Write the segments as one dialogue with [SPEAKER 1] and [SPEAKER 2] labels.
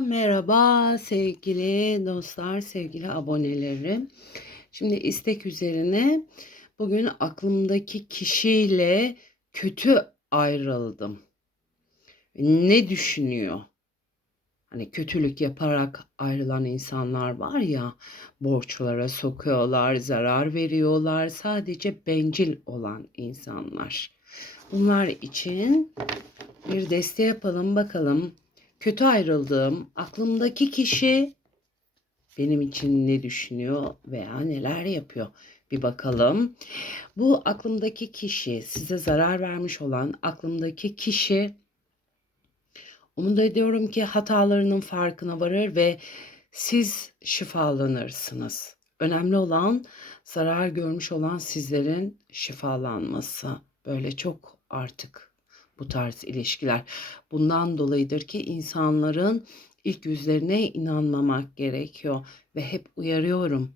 [SPEAKER 1] merhaba sevgili dostlar, sevgili abonelerim. Şimdi istek üzerine bugün aklımdaki kişiyle kötü ayrıldım. Ne düşünüyor? Hani kötülük yaparak ayrılan insanlar var ya, borçlara sokuyorlar, zarar veriyorlar, sadece bencil olan insanlar. Bunlar için bir deste yapalım bakalım. Kötü ayrıldığım aklımdaki kişi benim için ne düşünüyor veya neler yapıyor? Bir bakalım. Bu aklımdaki kişi, size zarar vermiş olan aklımdaki kişi umut ediyorum ki hatalarının farkına varır ve siz şifalanırsınız. Önemli olan zarar görmüş olan sizlerin şifalanması. Böyle çok artık bu tarz ilişkiler. Bundan dolayıdır ki insanların ilk yüzlerine inanmamak gerekiyor ve hep uyarıyorum.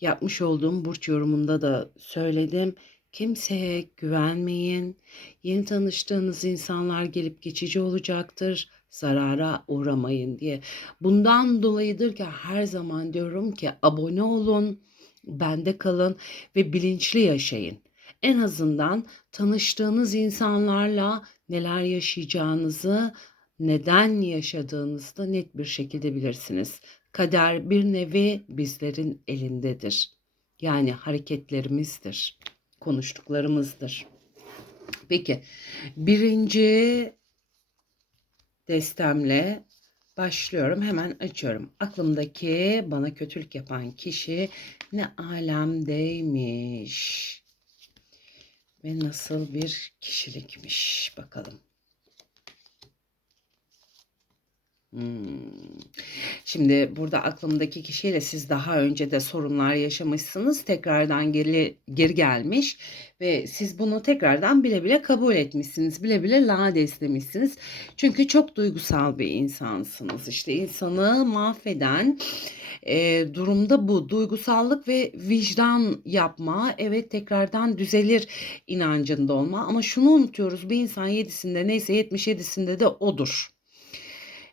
[SPEAKER 1] Yapmış olduğum burç yorumunda da söyledim. Kimseye güvenmeyin. Yeni tanıştığınız insanlar gelip geçici olacaktır. Zarara uğramayın diye. Bundan dolayıdır ki her zaman diyorum ki abone olun, bende kalın ve bilinçli yaşayın. En azından tanıştığınız insanlarla neler yaşayacağınızı, neden yaşadığınızı da net bir şekilde bilirsiniz. Kader bir nevi bizlerin elindedir. Yani hareketlerimizdir, konuştuklarımızdır. Peki birinci destemle başlıyorum. Hemen açıyorum. Aklımdaki bana kötülük yapan kişi ne alemdeymiş ve nasıl bir kişilikmiş bakalım. Hmm. Şimdi burada aklımdaki kişiyle siz daha önce de sorunlar yaşamışsınız. Tekrardan geri, geri gelmiş ve siz bunu tekrardan bile bile kabul etmişsiniz. Bile bile lades demişsiniz. Çünkü çok duygusal bir insansınız. İşte insanı mahveden e, durumda bu. Duygusallık ve vicdan yapma. Evet tekrardan düzelir inancında olma. Ama şunu unutuyoruz. Bir insan yedisinde neyse 77'sinde de odur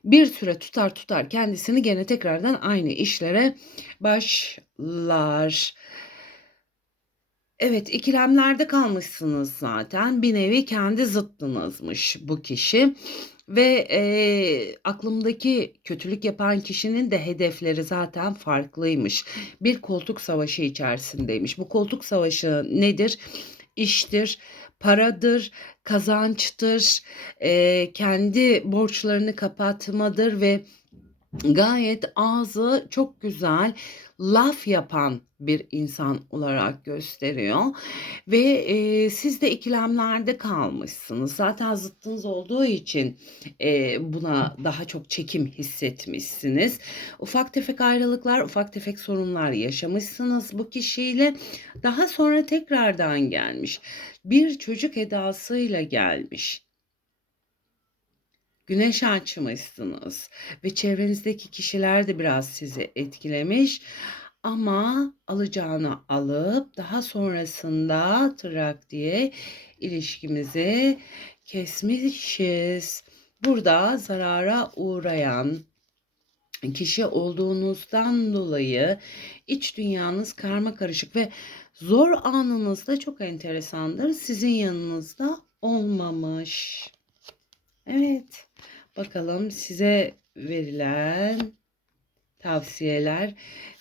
[SPEAKER 1] bir süre tutar tutar kendisini gene tekrardan aynı işlere başlar. Evet ikilemlerde kalmışsınız zaten. Bir nevi kendi zıttınızmış bu kişi. Ve e, aklımdaki kötülük yapan kişinin de hedefleri zaten farklıymış. Bir koltuk savaşı içerisindeymiş. Bu koltuk savaşı nedir? İştir, paradır, kazançtır, e, kendi borçlarını kapatmadır ve gayet ağzı çok güzel laf yapan bir insan olarak gösteriyor ve e, siz de ikilemlerde kalmışsınız. Zaten zıttınız olduğu için e, buna daha çok çekim hissetmişsiniz. Ufak tefek ayrılıklar, ufak tefek sorunlar yaşamışsınız bu kişiyle. Daha sonra tekrardan gelmiş. Bir çocuk edasıyla gelmiş güneş açmışsınız ve çevrenizdeki kişiler de biraz sizi etkilemiş ama alacağını alıp daha sonrasında trak diye ilişkimizi kesmişiz. Burada zarara uğrayan kişi olduğunuzdan dolayı iç dünyanız karma karışık ve zor anınızda çok enteresandır. Sizin yanınızda olmamış. Evet. Bakalım size verilen tavsiyeler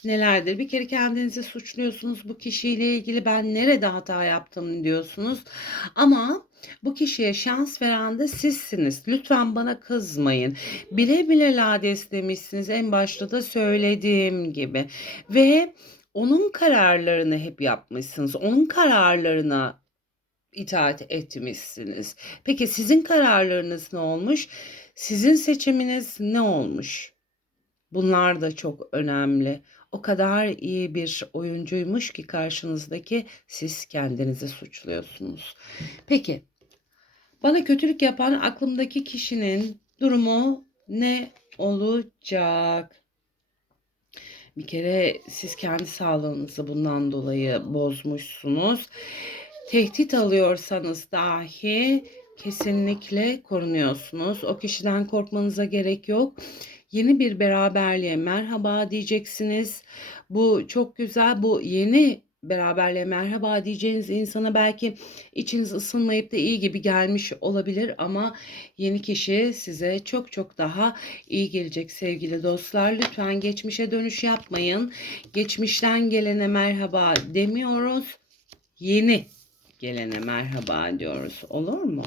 [SPEAKER 1] nelerdir? Bir kere kendinizi suçluyorsunuz. Bu kişiyle ilgili ben nerede hata yaptım diyorsunuz. Ama bu kişiye şans veren de sizsiniz. Lütfen bana kızmayın. Bile bile lades demişsiniz en başta da söylediğim gibi. Ve onun kararlarını hep yapmışsınız. Onun kararlarına itaat etmişsiniz. Peki sizin kararlarınız ne olmuş? Sizin seçiminiz ne olmuş? Bunlar da çok önemli. O kadar iyi bir oyuncuymuş ki karşınızdaki siz kendinizi suçluyorsunuz. Peki bana kötülük yapan aklımdaki kişinin durumu ne olacak? Bir kere siz kendi sağlığınızı bundan dolayı bozmuşsunuz. Tehdit alıyorsanız dahi kesinlikle korunuyorsunuz. O kişiden korkmanıza gerek yok. Yeni bir beraberliğe merhaba diyeceksiniz. Bu çok güzel. Bu yeni beraberliğe merhaba diyeceğiniz insana belki içiniz ısınmayıp da iyi gibi gelmiş olabilir ama yeni kişi size çok çok daha iyi gelecek sevgili dostlar. Lütfen geçmişe dönüş yapmayın. Geçmişten gelene merhaba demiyoruz. Yeni gelene merhaba diyoruz. Olur mu?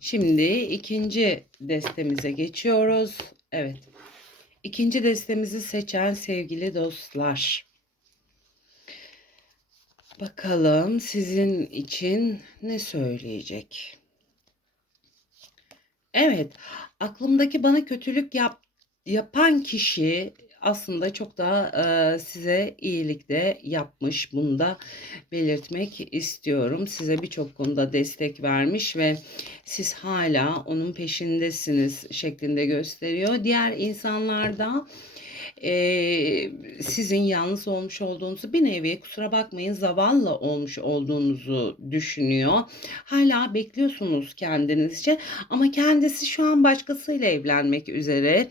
[SPEAKER 1] Şimdi ikinci destemize geçiyoruz. Evet. İkinci destemizi seçen sevgili dostlar. Bakalım sizin için ne söyleyecek? Evet, aklımdaki bana kötülük yap, yapan kişi aslında çok da e, size iyilik de yapmış. Bunu da belirtmek istiyorum. Size birçok konuda destek vermiş ve siz hala onun peşindesiniz şeklinde gösteriyor. Diğer insanlar da e, sizin yalnız olmuş olduğunuzu bir nevi kusura bakmayın zavallı olmuş olduğunuzu düşünüyor. Hala bekliyorsunuz kendinizce ama kendisi şu an başkasıyla evlenmek üzere.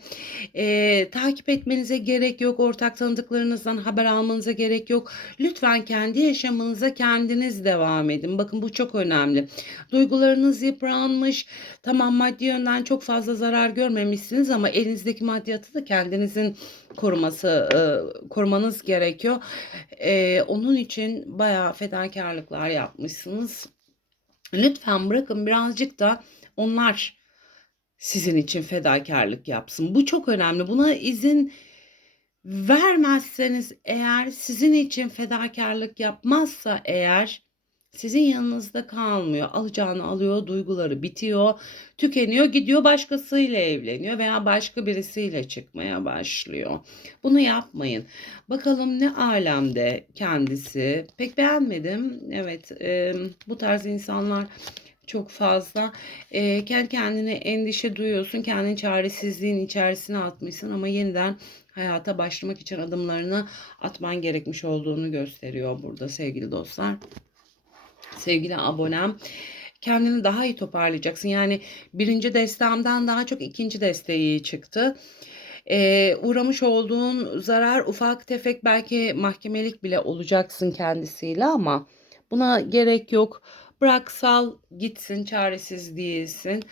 [SPEAKER 1] E, takip etmenize gerek yok. Ortak tanıdıklarınızdan haber almanıza gerek yok. Lütfen kendi yaşamınıza kendiniz devam edin. Bakın bu çok önemli. Duygularınız yıpranmış. Tamam maddi yönden çok fazla zarar görmemişsiniz ama elinizdeki maddiyatı da kendinizin koruması e, korumanız gerekiyor. E, onun için bayağı fedakarlıklar yapmışsınız. Lütfen bırakın birazcık da onlar sizin için fedakarlık yapsın. Bu çok önemli. Buna izin vermezseniz eğer sizin için fedakarlık yapmazsa eğer sizin yanınızda kalmıyor. Alacağını alıyor, duyguları bitiyor, tükeniyor, gidiyor başkasıyla evleniyor veya başka birisiyle çıkmaya başlıyor. Bunu yapmayın. Bakalım ne alemde kendisi. Pek beğenmedim. Evet, e, bu tarz insanlar çok fazla e, kendi kendine endişe duyuyorsun. Kendini çaresizliğin içerisine atmışsın ama yeniden hayata başlamak için adımlarını atman gerekmiş olduğunu gösteriyor burada sevgili dostlar sevgili abonem kendini daha iyi toparlayacaksın. Yani birinci destemden daha çok ikinci desteği çıktı. Ee, uğramış olduğun zarar ufak tefek belki mahkemelik bile olacaksın kendisiyle ama buna gerek yok. Bırak sal gitsin çaresiz değilsin.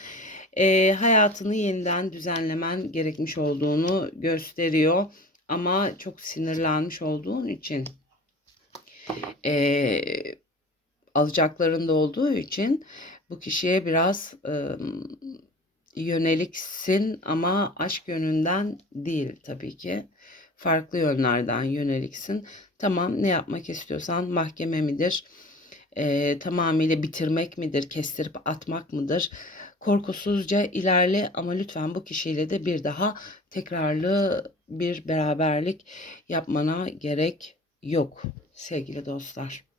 [SPEAKER 1] Ee, hayatını yeniden düzenlemen gerekmiş olduğunu gösteriyor. Ama çok sinirlenmiş olduğun için ee, alacaklarında olduğu için bu kişiye biraz e, yöneliksin ama aşk yönünden değil tabii ki. Farklı yönlerden yöneliksin. Tamam ne yapmak istiyorsan mahkeme midir? E, tamamıyla bitirmek midir? Kestirip atmak mıdır? Korkusuzca ilerle ama lütfen bu kişiyle de bir daha tekrarlı bir beraberlik yapmana gerek yok sevgili dostlar.